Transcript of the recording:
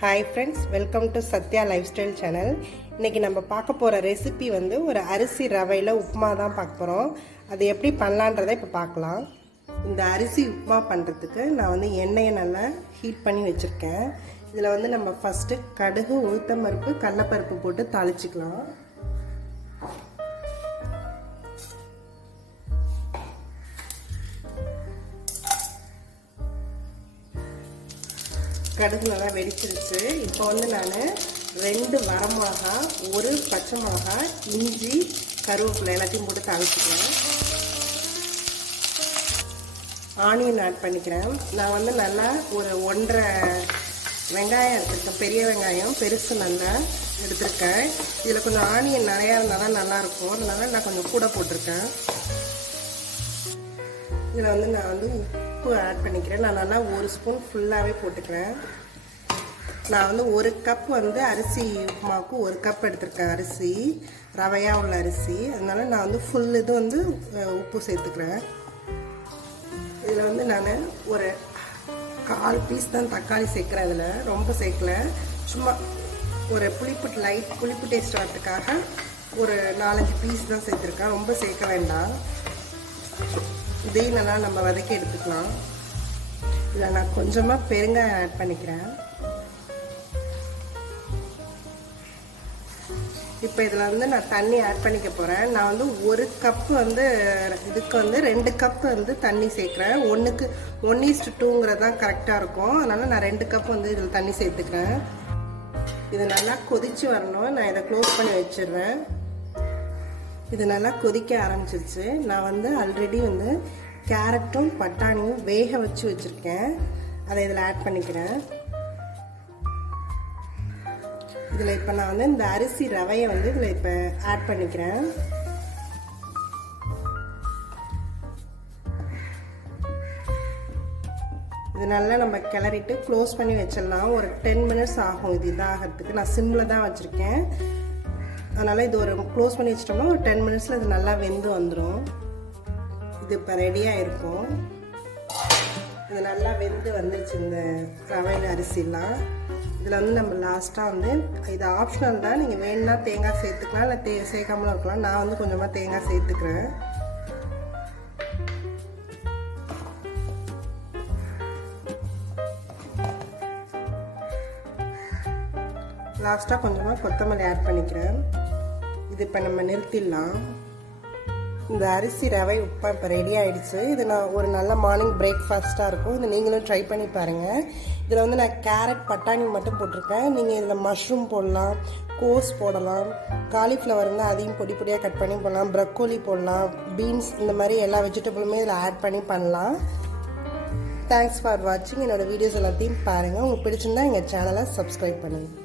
Hi friends, welcome to Sathya lifestyle channel. இன்னைக்கு நம்ம பார்க்க போற ரெசிபி வந்து ஒரு அரிசி ரவையில உப்புமா தான் பார்க்க போறோம். அது எப்படி பண்ணலாம்ன்றதை இப்ப பார்க்கலாம். இந்த அரிசி உப்புமா பண்றதுக்கு நான் வந்து எண்ணெயை நல்லா ஹீட் பண்ணி வச்சிருக்கேன். இதுல வந்து நம்ம ஃபர்ஸ்ட் கடுகு, உளுத்தம் பருப்பு, கடலை பருப்பு போட்டு தாளிச்சுக்கலாம். கடுகு நல்லா வெடிச்சிருச்சு. இப்போ வந்து நான் 2 வரமிளகாய், 1 பச்சை மிளகாய், இஞ்சி, கருவேப்பிலை எல்லாத்தையும் போட்டு தாளிச்சுக்கிறேன். ஆனியன் ஆட் பண்ணிக்கிறேன். நான் வந்து நல்லா ஒரு 1.5 வெங்காயம் எடுத்துருக்கேன். பெரிய வெங்காயம் பெருசு நல்லா எடுத்திருக்கேன். இதில் கொஞ்சம் ஆனியன் நிறையா இருந்தால் தான் நல்லாயிருக்கும். அதனால நான் கொஞ்சம் கூட போட்டிருக்கேன். இதில் வந்து நான் வந்து உப்பு ஆட் பண்ணிக்கிறேன். நான் நல்லா 1 ஸ்பூன் ஃபுல்லாகவே போட்டுக்கிறேன். நான் வந்து 1 கப் வந்து அரிசி உப்புமாவுக்கு 1 கப் எடுத்திருக்கேன். அரிசி ரவையாக உள்ள அரிசி, அதனால நான் வந்து ஃபுல் இது வந்து உப்பு சேர்த்துக்கிறேன். இதில் வந்து நான் ஒரு 1/4 பீஸ் தான் தக்காளி சேர்க்குறேன். இதில் ரொம்ப சேர்க்கல, சும்மா ஒரு லைட் புளிப்பு டேஸ்ட் வரதுக்காக ஒரு 4-5 பீஸ் தான் சேர்த்துருக்கேன். ரொம்ப சேர்க்க வேண்டாம். இதையும் நல்லா நம்ம வதக்கி எடுத்துக்கலாம். இதில் நான் கொஞ்சமாக பெருங்காயம் ஆட் பண்ணிக்கிறேன். இப்போ இதில் வந்து நான் தண்ணி ஆட் பண்ணிக்க போகிறேன். நான் வந்து 1 கப்பு வந்து இதுக்கு வந்து 2 கப் வந்து தண்ணி சேர்க்குறேன். 1:2 தான் கரெக்டாக இருக்கும். அதனால் நான் 2 கப் வந்து இதில் தண்ணி சேர்த்துக்கிறேன். இது நல்லா கொதித்து வரணும். நான் இதை க்ளோஸ் பண்ணி வச்சிடுறேன். இது நல்லா கொதிக்க ஆரம்பிச்சிருச்சு. நான் வந்து ஆல்ரெடி வந்து கேரட்டும் பட்டாணியும் வேக வச்சு வச்சுருக்கேன். அதை இதில் ஆட் பண்ணிக்கிறேன். இதில் இப்போ நான் வந்து இந்த அரிசி ரவையை வந்து இதில் இப்போ ஆட் பண்ணிக்கிறேன். இது நல்லா நம்ம கிளறிட்டு க்ளோஸ் பண்ணி வச்சிடலாம். ஒரு 10 மினிட்ஸ் ஆகும் இது இதாகிறதுக்கு. நான் சிம்மில் தான் வச்சுருக்கேன். அதனால் இது ஒரு க்ளோஸ் பண்ணி வச்சிட்டோம்னா ஒரு 10 மினிட்ஸில் இது நல்லா வெந்து வந்துடும். இது இப்போ ரெடியாக இருக்கும். இது நல்லா வெந்து வந்துருச்சு இந்த ரவையில் அரிசிலாம். இதில் வந்து நம்ம லாஸ்ட்டாக வந்து இது ஆப்ஷனல் தான். நீங்கள் வேணும்னா தேங்காய் சேர்த்துக்கலாம், இல்லை சேர்க்காமலும் இருக்கலாம். நான் வந்து கொஞ்சமாக தேங்காய் சேர்த்துக்கிறேன். லாஸ்ட்டாக கொஞ்சமாக கொத்தமல்லி ஆட் பண்ணிக்கிறேன். இது இப்போ நம்ம நிறுத்திடலாம். இந்த அரிசி ரவை உப்புமா இப்போ ரெடி ஆகிடுச்சு. இது நான் ஒரு நல்ல மார்னிங் பிரேக்ஃபாஸ்ட்டாக இருக்கும். இது நீங்களும் ட்ரை பண்ணி பாருங்கள். இதில் வந்து நான் கேரட் பட்டாணி மட்டும் போட்டிருக்கேன். நீங்கள் இதில் மஷ்ரூம் போடலாம், கோஸ் போடலாம், காலிஃப்ளவர் இருந்தால் அதையும் பொடி பொடியாக கட் பண்ணி போடலாம், ப்ரக்கோலி போடலாம், பீன்ஸ், இந்த மாதிரி எல்லா வெஜிடபிளுமே இதில் ஆட் பண்ணி பண்ணலாம். தேங்க்ஸ் ஃபார் வாட்சிங். என்னோடய வீடியோஸ் எல்லாத்தையும் பாருங்கள். உங்களுக்கு பிடிச்சிருந்தா எங்கள் சேனலை சப்ஸ்கிரைப் பண்ணுங்கள்.